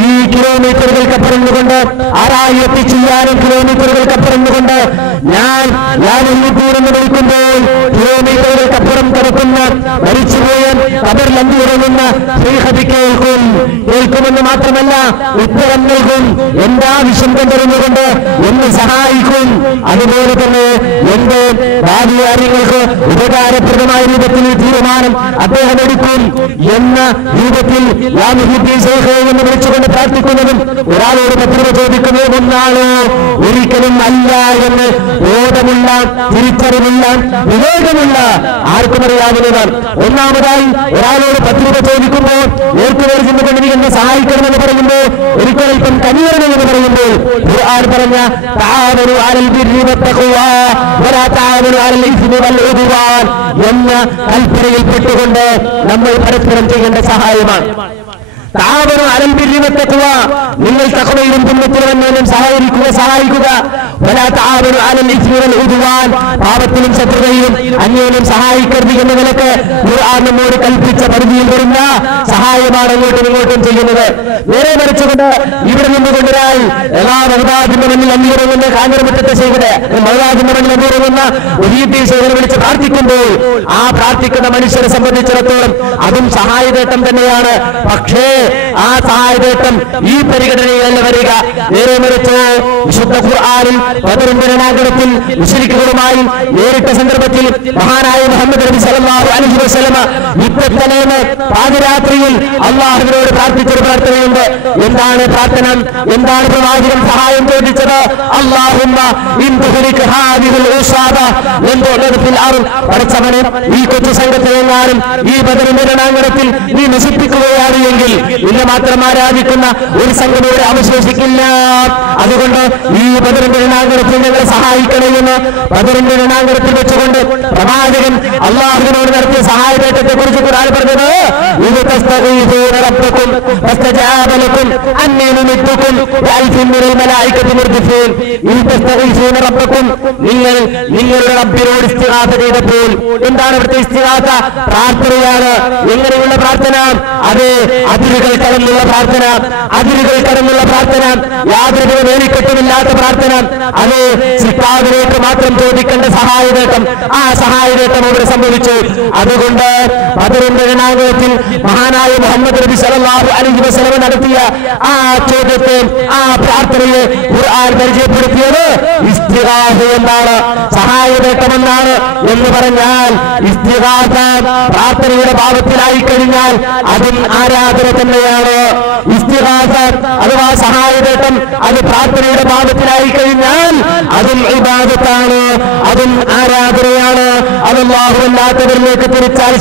ഈ കിലോമീറ്ററുകൾക്ക് പറഞ്ഞുകൊണ്ട് ആറായിരത്തി ചില്ലാനും കിലോമീറ്ററുകൾക്ക് പറഞ്ഞുകൊണ്ട് ഞാൻ ഞാൻ എന്ന് വിളിക്കുമ്പോൾ കിലോമീറ്ററുകൾക്ക് അപ്പുറം കിടക്കുന്ന മരിച്ചുപോയ കബറിൽ അന്തിയുറങ്ങുന്ന ശ്രീഹതി കേൾക്കും കേൾക്കുമെന്ന് മാത്രമല്ല ഉത്തരം നൽകും. എന്റെ ആവശ്യം കൊണ്ടിരുന്നുകൊണ്ട് എന്നെ സഹായിക്കും. അതുപോലെ തന്നെ എന്റെ ഭാവി കാര്യങ്ങൾക്ക് ഉപകാരപ്രദമായ രൂപത്തിൽ തീരുമാനം അദ്ദേഹം എടുക്കും എന്ന രൂപത്തിൽ എന്ന് വിളിച്ചുകൊണ്ട് പ്രാർത്ഥിക്കുന്നതും ഒരാളോട് പത്രിക ചോദിക്കുന്നത് ഒന്നാണ്? ഒരിക്കലും അല്ല എന്ന് ബോധമുള്ള തിരിച്ചറിവുള്ള വിവേകമുള്ള ആർക്കും അറിയാവുന്നതാണ്. ഒന്നാമതായി ഒരാളോട് പത്രിക ചോദിക്കുമ്പോൾ നേർക്കുനേർ ചെന്നുകൊണ്ട് നീ എന്നെ സഹായിക്കണമെന്ന് പറയുമ്പോൾ ഒരിക്കലും കനിയണമെന്ന് പറയുമ്പോൾ ഖുർആൻ പറഞ്ഞ തആവനു അലൽ ബിർരി വത്തഖ്വാ വലാ തആവനു അലൽ ഇസ്മി വൽ ഉദ്വാൻ. എന്ന കൽപ്പനയിൽപ്പെട്ടുകൊണ്ട് നമ്മൾ പരസ്പരം ചെയ്യേണ്ട സഹായമാണ്. താപനം അലംബിരിവത്തെക്കുക നിങ്ങൾ തഖവയിലും പുണ്യത്തിലും എന്നേലും സഹായിക്കുക സഹായിക്കുക. പാപത്തിലും ശത്രുതയിലും അന്യോന്യം സഹായിക്കരുത് എന്ന നിലയ്ക്ക് ഖുർആൻ നമ്മോട് കൽപ്പിച്ച പരിധിയിൽ വരുന്ന സഹായമാണ് അങ്ങോട്ടും ഇങ്ങോട്ടും ചെയ്യുന്നത്. നേരെ മറിച്ചുകൊണ്ട് ഇവിടെ നിന്നുകൊണ്ടിരായി എല്ലാ മഹദാജിന്റെ മുന്നിൽ അന്വേറുന്ന കാഞ്ഞിരമുറ്റത്തെ ചെയ്തത് മഹദാജിന്റെ മുന്നിൽ അന്വേറുന്ന ഒരീത്തി ചെയ്തത് വിളിച്ച് പ്രാർത്ഥിക്കുമ്പോൾ ആ പ്രാർത്ഥിക്കുന്ന മനുഷ്യരെ സംബന്ധിച്ചിടത്തോളം അതും സഹായതേട്ടം തന്നെയാണ്. പക്ഷേ ആ സഹായതേട്ടം ഈ പരിഗണനയിലല്ല വരിക. നേരെ മറിച്ച് വിശുദ്ധ ഖുർആനിൽ ബദറിന്റെ രണാങ്കണത്തിൽ മുസ്ലിക്കുകളുമായി നേരിട്ട സന്ദർഭത്തിൽ മഹാനായ മുഹമ്മദ് നബി സല്ലല്ലാഹു അലൈഹി വസല്ലമ യുദ്ധത്തലേന്ന് പാതിരാത്രിയിൽ അള്ളാഹുവിനോട് പ്രാർത്ഥിച്ചൊരു പ്രാർത്ഥനയുണ്ട്. എന്താണ് പ്രാർത്ഥന? എന്താണ് പ്രവാചകൻ സഹായം ചോദിച്ചത്? അള്ളാഹുമ്മ ഇൻ തുഹ്ലിക് ഹാദിഹിൽ അർദ് പടച്ചവനെ ഈ കൊച്ചു സംഘത്തെയെങ്ങാനും ഈ ബദറിന്റെ നീ നശിപ്പിക്കുകയാണ് എങ്കിൽ നിന്നെ മാത്രം ആരാധിക്കുന്ന ഒരു സംഘം ഇവിടെ അവശേഷിക്കില്ല. അതുകൊണ്ട് ഈ ബദറിന്റെ രണാങ്കണത്തിൽ ഞങ്ങളെ സഹായിക്കണമെന്ന് ബദറിന്റെ രണാങ്കണത്തിൽ വെച്ചുകൊണ്ട് പ്രവാചകൻ അള്ളാഹുവിനോട് നടത്തിയ സഹായവേട്ടത്തെ കുറിച്ച് ഖുർആൻ പറഞ്ഞത് തസ്തഗീസൂന റബ്ബക്കും ഫസ്തജാബ ലക്കും അന്നീ നുമിദ്ദുക്കും ബിഅൽഫിൻ മിനൽ മലായികത്തി മുർദിഫീൻ ഇത് തസ്തഗീസൂന റബ്ബക്കും നിങ്ങൾ നിങ്ങളുടെ റബ്ബിനോട് ഇസ്തിഗാസ ചെയ്തപ്പോൾ എന്താണ് ഇവിടുത്തെ ഇസ്തിഗാസ? പ്രാർത്ഥനയാണ്. എങ്ങനെയുള്ള പ്രാർത്ഥന? അത് അതിരുകൾ കടന്നുള്ള പ്രാർത്ഥന. അതിരുകൾ കടന്നുള്ള പ്രാർത്ഥന. യാതൊരു വേലിക്കെട്ടുമില്ലാത്ത പ്രാർത്ഥന. അത് സിത്താവിനേക്ക് മാത്രം ചോദിക്കേണ്ട സഹായനേട്ടം ആ സഹായനേട്ടം അവിടെ സംഭവിച്ചു. അതുകൊണ്ട് രണാങ്കത്തിൽ മഹാനായ മുഹമ്മദ് നബി സല്ലല്ലാഹു അലൈഹി വസല്ലം നടത്തിയ ആ ചോദ്യത്തെ ആ പ്രാർത്ഥനയെ ഖുർആൻ പരിചയപ്പെടുത്തിയത് ഇസ്തിഗാസ എന്നാണ്. സഹായനേട്ടമെന്നാണ് എന്ന് പറഞ്ഞാൽ ഇസ്തിഗാസ പ്രാർത്ഥനയുടെ ഭാവത്തിലായി കഴിഞ്ഞാൽ അതും ആരാധന തന്നെയാണ്. ഇസ്തിഹാസ അഥവാ സഹായതേട്ടം അത് പ്രാർത്ഥനയുടെ ഭാഗത്തിലായി കഴിഞ്ഞാൽ അതും ഇബാദത്താണ് അതും ആരാധനയാണ് അതും വാഹനമില്ലാത്തവരിലേക്ക് തിരിച്ചാൽ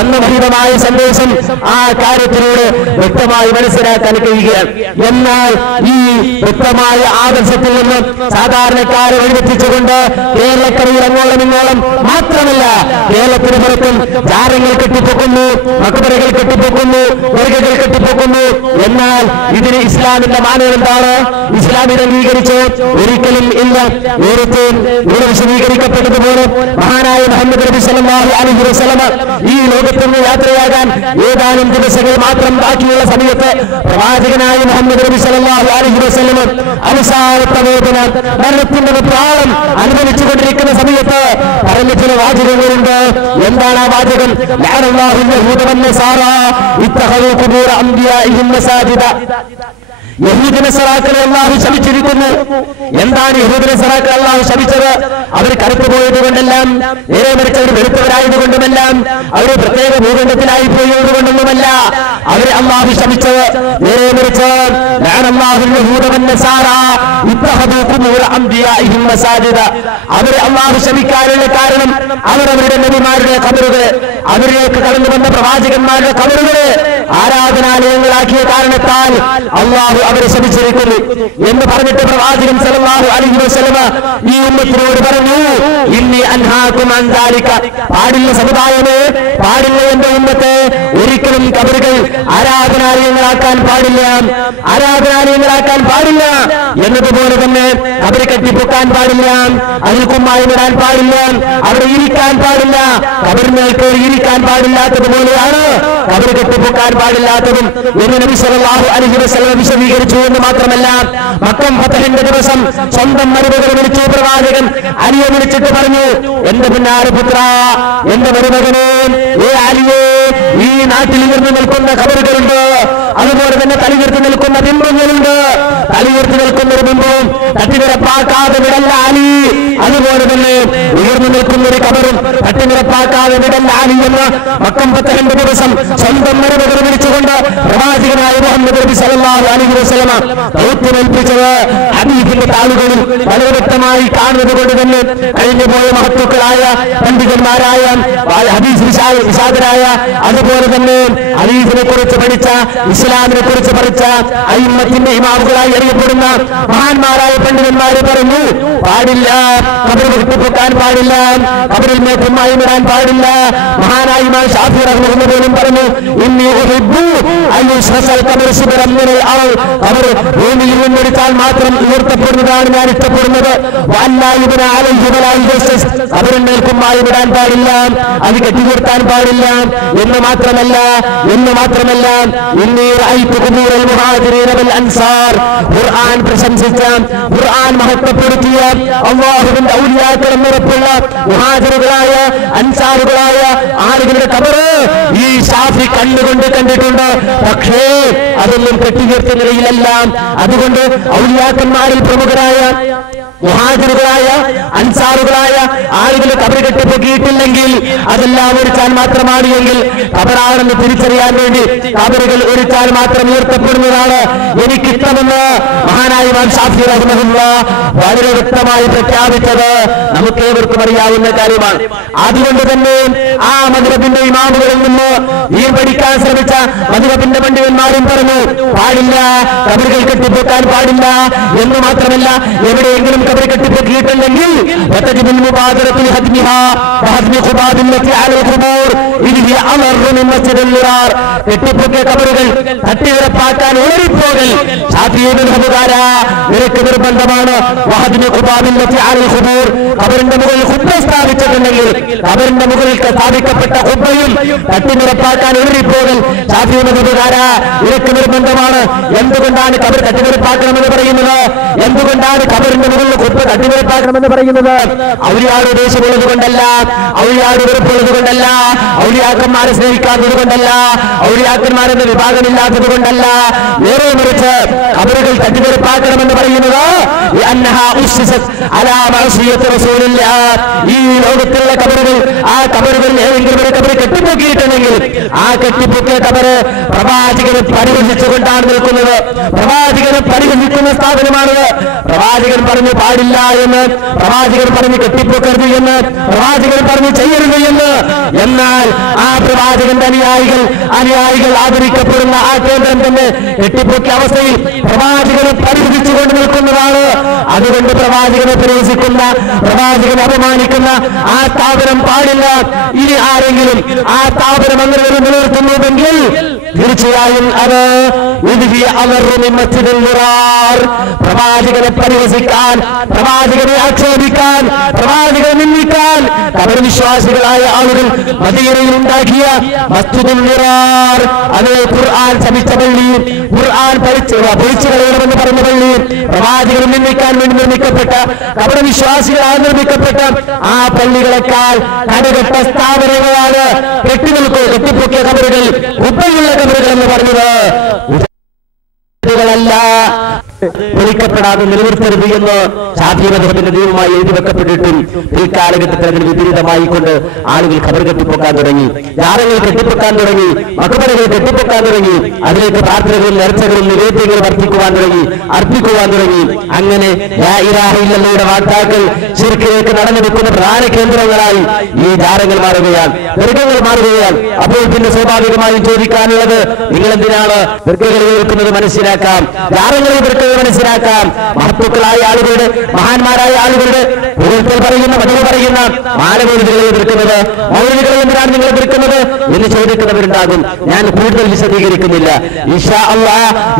എന്ന ഭീതമായ സന്ദേശം ആ കാര്യത്തിലൂടെ വ്യക്തമായി മനസ്സിലാക്കാൻ കഴിയുകയാണ്. എന്നാൽ ഈ വ്യക്തമായ ആദർശത്തിൽ നിന്ന് സാധാരണക്കാരെ വഴിതെറ്റിച്ചുകൊണ്ട് കേരളക്കരയിൽ അങ്ങോളം ഇങ്ങോളം മാത്രമല്ല കേരളത്തിന് പുറത്തും ജാരങ്ങൾ കെട്ടിപ്പൊക്കുന്നു മക്ബറകൾ കെട്ടിപ്പൊക്കുന്നു വർഗകൾ കെട്ടിപ്പൊക്കുന്നു എന്നാൽ ഇതിന് ഇസ്ലാമിന്റെ മാനം എന്താണ്? ഇസ്ലാം ഇത് അംഗീകരിച്ച്? ഒരിക്കലും ഇല്ല. നേരത്തെ ഇവിടെ വിശദീകരിക്കപ്പെട്ടതുപോലെ മഹാനായ മുഹമ്മദ് നബി സല്ലല്ലാഹു അലൈഹി വസല്ലം ഈ ലോകത്ത് നിന്ന് യാത്രയാകാൻ ഏതാനും ദിവസങ്ങൾ മാത്രം ബാക്കിയുള്ള സമയത്ത് പ്രവാചകനായ മുഹമ്മദ് നബി സല്ലല്ലാഹു അലൈഹി വസല്ലം അവസാനത്തെ വേദന മരണത്തിന്റെ പ്രാളം അനുഭവിച്ചുകൊണ്ടിരിക്കുന്ന സമയത്ത് പറഞ്ഞ ചില വാചകങ്ങളുണ്ട്. എന്താണ് ആ വാചകം? ലഅനല്ലാഹു യഹൂദ വന്നസാറ ഇത്തഖദു ഖുബൂർ അംബിയാഇഹിം മസാജിദ. യഹൂദിന സറാക്കളെ അള്ളാഹു ശപിച്ചിരിക്കുന്നു. എന്താണ് യഹൂദിന സറാക്കൾ അള്ളാഹു ശപിച്ചത്? അവർ കറുത്തു പോയത് കൊണ്ടെല്ലാം നേരെ മറിച്ച് അവർ വെളുത്തവരായത് കൊണ്ടുമെല്ലാം അവർ പ്രത്യേക ഭൂഖണ്ഡത്തിലായി പോയത് കൊണ്ടൊന്നുമല്ല അവരെ അള്ളാഹു ശപിച്ചത്. നേരെ മറിച്ച് അവരെ അള്ളാഹു ശമിക്കാനുള്ള കാരണം അവർ അവരുടെ നബിമാരുടെ കബറുകൾ അവരിലേക്ക് കടന്നു വന്ന പ്രവാചകന്മാരുടെ കബറുകൾ. ആരാധനാലയങ്ങളാക്കിയ കാരണത്താൽ അള്ളാഹു അവരെ ശമിച്ചിരിക്കുന്നു എന്ന് പറഞ്ഞിട്ട് പ്രവാചകൻ സല്ലല്ലാഹു അലൈഹി വസ്ലമ ഈ ഉമ്മത്തിനോട് പറഞ്ഞു ഇന്നി അൻഹാക്കും പാടില്ല സമുദായമേ പാടില്ല എന്റെ ഉമ്മത്തെ. ഒരിക്കലും കബറുകൾ ആരാധനാലയങ്ങളാക്കാൻ പാടില്ല ആരാധനാലയങ്ങളാക്കാൻ പാടില്ല എന്നതുപോലെ തന്നെ അവരെ കെട്ടിപ്പൊക്കാൻ പാടില്ല അതിൽ കുമ്മായി ഇടാൻ പാടില്ല അവിടെ ഇരിക്കാൻ പാടില്ല കബറിനേക്ക് ഇരിക്കാൻ പാടില്ലാത്തതുപോലെയാണ് കബറി കെട്ടിപ്പൊക്കാൻ പാടില്ലാത്തതും നബി സല്ലല്ലാഹു അലൈഹി വസല്ലം വിശദീകരിച്ചു എന്ന് മാത്രമല്ല മക്കം ഫതഹിന്റെ ദിവസം സ്വന്തം മരുമകനെ വിളിച്ചു പ്രവാചകൻ അലിയെ വിളിച്ചിട്ട് പറഞ്ഞു എന്റെ പിന്നാലെ പുത്ര എന്റെ മരുമകനെ ഏ അലിയെ ഈ നാട്ടിൽ ഉയർന്നു നിൽക്കുന്ന കബറുകളുണ്ട്. അതുപോലെ തന്നെ തലയുയർത്തി നിൽക്കുന്ന ബിംബങ്ങളുണ്ട്. തലയുയർത്തി നിൽക്കുന്ന ഒരു ബിംബവും തട്ടിനിറപ്പാക്കാതെ വിടല്ല അലി. അതുപോലെ തന്നെ ഉയർന്നു നിൽക്കുന്ന ഒരു കബറും തട്ടിനിറപ്പാക്കാതെ വിടല്ല അലി എന്ന മക്കം പത്തരണ്ട് ദിവസം സ്വന്തം മരുമകനെ വിളിച്ചുകൊണ്ട് പ്രവാചകനായ മുഹമ്മദ് നബി സല്ലല്ലാഹു അലൈഹി വസല്ലമ ദൗത്യമേൽപ്പിച്ചത് ഹദീഫിന്റെ താളുകളിൽ വളരെ വ്യക്തമായി കാണുന്നത് കൊണ്ട് തന്നെ കഴിഞ്ഞു പോയ മഹത്തുക്കളായ പണ്ഡിതന്മാരായ ഹദീസ് വിശാ- വിശാദരായ അതുപോലെ തന്നെ ഹദീസിനെ കുറിച്ച് പഠിച്ച ഇസ്ലാമിനെ കുറിച്ച് പഠിച്ച അയിമത്തിന്റെ ഇമാമുകളായി അറിയപ്പെടുന്ന മഹാന്മാരായ പണ്ഡിതന്മാര് പറഞ്ഞു പാടില്ല കബറിൽ വിട്ടുപൊക്കാൻ പാടില്ല. അവരിൽ മേഘമായി ഇടാൻ പാടില്ല. മഹാനായ ഷാഫി റഹ്മുല്ല പോലും പറഞ്ഞു അവർ ഭൂമിയിൽ നിന്നെടുത്താൽ മാത്രം ഉയർത്തപ്പെടുന്നതാണ് ഞാൻ ഇഷ്ടപ്പെടുന്നത്. അവരിൽ മേൽക്കുമായി വിടാൻ പാടില്ല. അത് കെട്ടിനിർത്താൻ പാടില്ല. എന്ന് മാത്രമല്ല എന്ന് മാത്രമല്ല ഖുർആൻ പ്രശംസിച്ച ഖുർആൻ മഹത്വപ്പെടുത്തിയ അള്ളാഹുവിന്റെ ഔലിയാക്കൾ എന്നുറപ്പുള്ള മുഹാജിറുകളായ അൻസാറുകളായ ആളുകളുടെ കബറ് ഈ ഷാഫി കണ്ണുകൊണ്ട് കണ്ടിട്ടുണ്ട്. പക്ഷേ അതൊന്നും കെട്ടിയുയർത്തിയ നിലയിലല്ല. അതുകൊണ്ട് ഔലിയാക്കന്മാരിൽ പ്രമുഖരായ മുഹാജിറുകളായ അൻസാറുകളായ ആളുകൾ കബർ കെട്ടിപ്പൊക്കിയിട്ടില്ലെങ്കിൽ അതെല്ലാം ഒരിച്ചാൽ മാത്രമാണ് എങ്കിൽ കബറാണെന്ന് തിരിച്ചറിയാൻ വേണ്ടി കബറുകൾ ഒരിച്ചാൽ മാത്രം ഉയർത്തപ്പെടുന്നതാണ് എനിക്കിഷ്ടമെന്ന് മഹാനായ ഷാഫി റഹ്മഹുല്ല വളരെ വ്യക്തമായി പ്രഖ്യാപിച്ചത് നമുക്ക് ഏവർക്കും അറിയാവുന്ന കാര്യമാണ്. അതുകൊണ്ട് തന്നെ ആ മധുരത്തിന്റെ ഇമാമുകളിൽ നിന്ന് ഈ പഠിക്കാൻ ശ്രമിച്ച മധുരത്തിന്റെ പണ്ഡിതന്മാരും പറഞ്ഞു പാടില്ല കബറുകൾ കെട്ടിപ്പൊക്കാൻ പാടില്ല എന്ന് മാത്രമല്ല എവിടെയെങ്കിലും കബറി കെട്ടിപ്പൊക്കിയിട്ടുണ്ടെങ്കിൽ കെട്ടിപ്പൊക്കിയ കബറുകൾ തട്ടിവിറപ്പാക്കാൻ ഓടിപ്പോകൽ നിനക്ക് നിർബന്ധമാണ്. വഹദിന് ഖുബാബില്ലത്തി അലൽ ഖുബൂർ കബറിന്റെ മുകളിൽ ഖുബ്ബ സ്ഥാപിച്ചിട്ടുണ്ടെങ്കിൽ അവരുടെ മുകളിൽ സ്ഥാപിക്കപ്പെട്ട ഖുബ്ബയും തട്ടിനിറപ്പാക്കാൻ ഓടിപ്പോകൽ ഷാഫിയുകാര നിനക്ക് നിർബന്ധമാണ്. എന്തുകൊണ്ടാണ് കബർ തട്ടിനിറപ്പാക്കണമെന്ന് പറയുന്നത്? എന്തുകൊണ്ടാണ് കബറിന്റെ മുകളിൽ ഖുബ്ബ തട്ടിനിറപ്പാക്കണമെന്ന് പറയുന്നത്? ഔലിയാട് ദേഷ്യമുള്ളത് കൊണ്ടല്ല ഔലിയാട് വെറുപ്പുള്ളത് കൊണ്ടല്ല ഔലിയാക്കന്മാരെ സ്നേഹിക്കാത്തത് കൊണ്ടല്ല. ഔലിയാക്കന്മാരെന്ന വിഭാഗമില്ലാത്തത് കൊണ്ടല്ല. നേരെ മറിച്ച് കബറുകൾ തട്ടിതെടുപ്പാക്കണമെന്ന് പറയുന്നത് ഈ ലോകത്തുള്ള കബറുകൾ ആ കബറുകൾ ഏതെങ്കിലും ഒരു കബറ് കെട്ടിപ്പൊക്കിയിട്ടുണ്ടെങ്കിൽ ആ കെട്ടിപ്പൊക്കിയ കബറ് പ്രവാചകനെ പരിഹസിച്ചുകൊണ്ടാണ് നിൽക്കുന്നത്. പ്രവാചകനെ പരിഹസിക്കുന്ന സ്ഥാപനമാണിത്. പ്രവാചകൻ പറഞ്ഞു പാടില്ല എന്ന് പ്രവാചകൻ പറഞ്ഞു കെട്ടിപ്പൊക്കരുത് എന്ന് പ്രവാചകൻ പറഞ്ഞു ചെയ്യരുത് എന്ന്. എന്നാൽ ആ പ്രവാചകന്റെ അനുയായികൾ അനുയായികൾ ആദരിക്കപ്പെടുന്ന ആ കേന്ദ്രം തന്നെ കെട്ടിപ്പൊക്കിയ അവസ്ഥയിൽ പ്രവാചകനെ പരിഹസിച്ചുകൊണ്ട് നിൽക്കുന്നതാണ്. അതുകൊണ്ട് പ്രവാചകനെ പ്രവേശിക്കുന്ന പ്രവാചകനെ അപമാനിക്കുന്ന ആ സ്ഥാപനം പാടില്ല. ഇനി ആരെങ്കിലും ആ സ്ഥാപനം അങ്ങനെ നിലനിർത്തുന്നുണ്ടെങ്കിൽ തീർച്ചയായും അത് പ്രവാചകനെ പരിഹസിക്കാൻ പ്രവാചകനെ ആക്ഷേപിക്കാൻ പ്രവാചകനെ നിന്ദിക്കാൻ കബരവിശ്വാസികളായ ആളുകൾ മദീനയിൽ ഉണ്ടാക്കിയ നിറാർ അത് ഖുർആൻ ശമിച്ച പള്ളിയും ഖുർആൻ പഠിച്ച് പൊളിച്ചു കളയണമെന്ന് പറഞ്ഞ പള്ളിയും പ്രവാചകനെ നിന്ദിക്കാൻ വേണ്ടി നിർമ്മിക്കപ്പെട്ട കബരവിശ്വാസികളായി നിർമ്മിക്കപ്പെട്ട ആ പള്ളികളെക്കാൾ കടകെട്ട സ്ഥാപനങ്ങളാണ്. കെട്ടിനിൽക്കുക കെട്ടിപ്പൊക്കിയ കബറുകൾ ഉപ്പയുള്ള കബറുകൾ എന്ന് പറഞ്ഞത്. പൊളിക്കപ്പെടാതെ നിലനിർത്തരുത് എന്ന് ഷാഫിമതത്തിന്റെ നിയമമായി എഴുതി വെക്കപ്പെട്ടിട്ടും പിൽക്കാലഘട്ടത്തിൽ അതിന് വിപരീതമായി കൊണ്ട് ആളുകൾ ഖബർ കെട്ടിപ്പൊക്കാൻ തുടങ്ങി. ജാറങ്ങൾ കെട്ടിപ്പൊക്കാൻ തുടങ്ങി. മക്കബറുകൾ കെട്ടിപ്പൊക്കാൻ തുടങ്ങി. അതിലേക്ക് പ്രാർത്ഥനകളും നേർച്ചകളും നിവേദ്യങ്ങളും അർപ്പിക്കുവാൻ തുടങ്ങി. അർപ്പിക്കുവാൻ തുടങ്ങി. അങ്ങനെ ഇല്ലല്ലയുടെ വാക്താക്കൾ ശിർക്കിലേക്ക് നടന്നെടുക്കുന്ന പ്രധാന കേന്ദ്രങ്ങളായി ഈ ജാതകൾ മാറുകയാണ്. മൃഗങ്ങൾ മാറുകയാണ്. അപ്പോൾ പിന്നെ സ്വാഭാവികമായും ചോദിക്കാനുള്ളത് നിങ്ങൾ എന്തിനാണ് മൃഗങ്ങൾ കേൾക്കുന്നത് മനസ്സിലാക്കാം ജാറങ്ങളിൽ എന്ന് മനസ്സിലാക്കാം. മഹത്വക്കളായ ആളുകളുടെ മഹാന്മാരായ ആളുകളുടെ പുകഴ്ത്തൽ പറയുന്ന പതിവ് പറയുന്ന മാലമൂലികളെ എതിർക്കുന്നത് മൗലികളെ എന്തിനാണ് നിങ്ങൾ എതിർക്കുന്നത് എന്ന് ചോദിക്കുന്നവരുണ്ടാകും. ഞാൻ കൂടുതൽ വിശദീകരിക്കുന്നില്ല.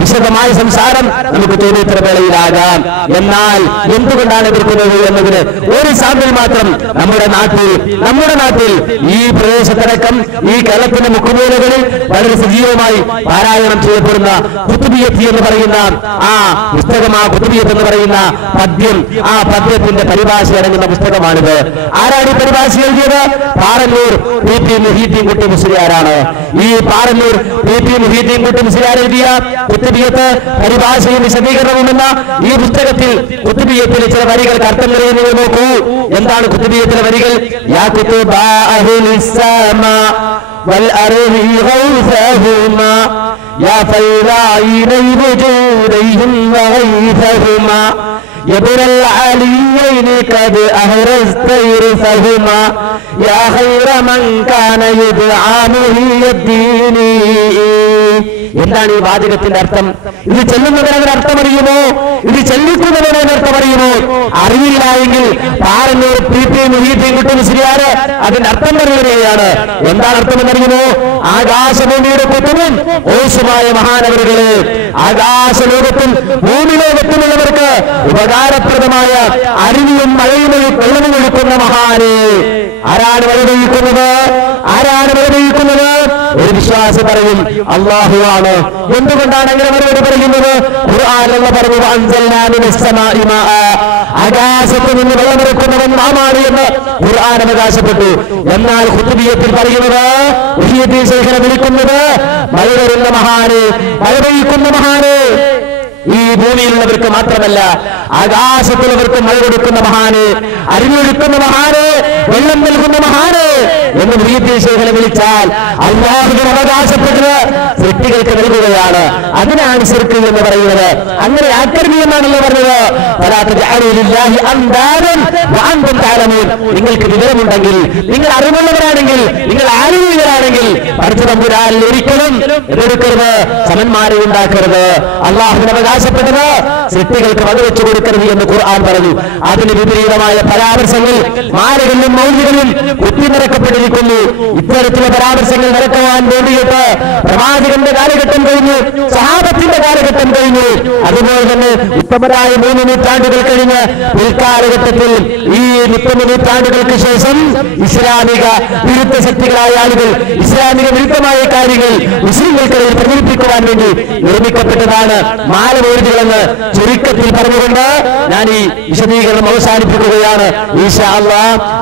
വിശദമായ സംസാരം നമുക്ക് ചോദ്യോത്തരവേളയിലാകാം എന്നാൽ എന്തുകൊണ്ടാണ് എതിർക്കുന്നത് എന്നതിന് ഒരു സാമ്പിൾ മാത്രം നമ്മുടെ നാട്ടിൽ നമ്മുടെ നാട്ടിൽ ഈ പ്രദേശത്തടക്കം ഈ കേരളത്തിന്റെ മുഖമൂലകളിൽ വളരെ സജീവമായി പാരായണം ചെയ്യപ്പെടുന്ന കുത്തുബിയത്തി എന്ന് പറയുന്ന ആ പുസ്തകം ആ കുത്തുബിയത്ത് എന്ന് പറയുന്ന പദ്യം. ആ പദ്യത്തിന്റെ പരിഭാഷ അടങ്ങുന്ന പുസ്തകമാണിത്. ആരാണ് ഈ പരിഭാഷ എഴുതിയത്? പാറന്നൂർ പി പി മുഹീദ്ദീൻ കുട്ടി മുസ്ലിയാരാണ്. ഈ പാറന്നൂർ പി പി മുഹീദ്ദീൻ കുട്ടി മുസ്ലിയാർ എഴുതിയ കുത്തുബിയത്ത് പരിഭാഷയും വിശദീകരണവും എന്ന ഈ പുസ്തകത്തിൽ കുത്തുബിയത്തിലെ ചില വരികൾക്ക് അർത്ഥം നിറയുന്നത് നോക്കൂ. എന്താണ് കുത്തുബിയത്തിലെ വരികൾ? والأرض غوثهما يا فيضائل وجوديهم وغيثهما. يا ابن العليين قد أهرزت إرثهما. يا خير من كان يدعى محي الدين. എന്താണ് ഈ വാചകത്തിന്റെ അർത്ഥം? ഇത് ചെല്ലുന്നവരവർ അർത്ഥമറിയുമോ ഇത് ചെല്ലിക്കുന്നവരവർ അർത്ഥമറിയുമോ അറിയില്ല എങ്കിൽ പാറന്നൂർ പി പി മുഹീദ്ദീൻ ശരിയാണ് അതിന്റെ അർത്ഥം പറയുകയാണ്. എന്താണ് അർത്ഥമെന്നറിയുമോ ആകാശഭൂമിയുടെ കുറ്റവും ഓശുമായ മഹാനവരുകൾ ആകാശലോകത്തും ഭൂമി ലോകത്തുമുള്ളവർക്ക് ഉപകാരപ്രദമായ അരുവിയും മഴയും ഒഴു- വെള്ളവും ഒഴുക്കുന്ന മഹാന്. ആരാണ് വഴി ആരാണ് വഴി ഒരു വിശ്വാസം പറയും അള്ളാഹുവാണ്. എന്തുകൊണ്ടാണ് അങ്ങനെ മറുപടി പറയുന്നത്? ഖുർആൻ പറഞ്ഞത്. ആകാശത്ത് നിന്ന് വെള്ളമിറക്കുന്നവൻ നാമാണ് എന്ന് ഖുർആൻ അവകാശപ്പെട്ടു. എന്നാൽ ഖുതുബിയത്തിൽ പറയുന്നത് ശേഖരം വിളിക്കുന്നത് മഴ മഹാന് മഴ മഹാന്. ഈ ഭൂമിയിലുള്ളവർക്ക് മാത്രമല്ല ആകാശത്തുള്ളവർക്ക് മഴ കൊടുക്കുന്ന മഹാന് അരിഞ്ഞൊഴുക്കുന്ന മഹാന് വെള്ളം നൽകുന്ന മഹാന് മുഹീദ്ദീൻ വിളിച്ചാൽ അല്ലാതെ അവകാശപ്പെട്ടത് സൃഷ്ടികൾക്ക് നൽകുകയാണ്. അതിനാണ് ശിർക്ക് എന്ന് പറയുന്നത്. അങ്ങനെ ആക്രമീയമാണല്ലോ പറഞ്ഞത്. നിങ്ങൾക്ക് വിവരമുണ്ടെങ്കിൽ നിങ്ങൾ അറിവുള്ളവരാണെങ്കിൽ നിങ്ങൾ ആരോഗ്യവരാണെങ്കിൽ പഠിച്ച തമ്പുരാനിൽ ഒരിക്കലും എതിർക്കരുത് സമന്മാരെ ഉണ്ടാക്കരുത്. അള്ളാഹുവിന് അവകാശപ്പെട്ടത് സൃഷ്ടികൾക്ക് വകവെച്ചു കൊടുക്കരുത് എന്ന് ഖുർആൻ പറഞ്ഞു. അതിന് വിപരീതമായ പരാമർശങ്ങൾ മാലകളിലും മൗലികളിലും കുത്തിനിറക്കപ്പെട്ടിരിക്കുന്നു ഇത്തരത്തിലുള്ള പരാമർശങ്ങൾ നിരക്കുവാൻ വേണ്ടിയിട്ട് പ്രവാചകന്റെ കാലഘട്ടം കഴിഞ്ഞു സഹാബത്തിന്റെ കാലഘട്ടം കഴിഞ്ഞു. അതുപോലെ തന്നെ ഉത്തമരായ മൂന്ന് നൂറ്റാണ്ടുകൾ കഴിഞ്ഞ് പിൽക്കാലഘട്ടത്തിൽ ഈ മുപ്പത് നൂറ്റാണ്ടുകൾക്ക് ശേഷം ഇസ്ലാമിക വിരുദ്ധ ശക്തികളായ ആളുകൾ ഇസ്ലാമിക വിരുദ്ധമായ കാര്യങ്ങൾ മുസ്ലിങ്ങൾക്കിടയിൽ പ്രചരിപ്പിക്കുവാൻ വേണ്ടി നിർമ്മിക്കപ്പെട്ടതാണ് മാലമൂർജികളെന്ന് ചുരുക്കത്തിൽ പറഞ്ഞുകൊണ്ട് ഞാൻ ഈ വിശദീകരണം അവസാനിപ്പിക്കുകയാണ്.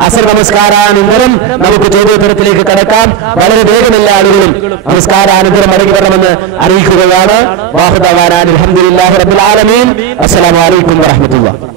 അസർ നമസ്കാരാനന്തരം നമുക്ക് ചോദ്യോത്തരത്തിലേക്ക് കടക്കാം. വളരെ വേഗമെല്ലാ ആളുകളും നമസ്കാരാനന്തരം മടങ്ങി വരണമെന്ന് അറിയിക്കുകയാണ്. വാഹുദാൻ അലഹമുല്ലാഹി റബുൽ ആലമീൻ. വറഹ്മത്തുള്ളാഹി.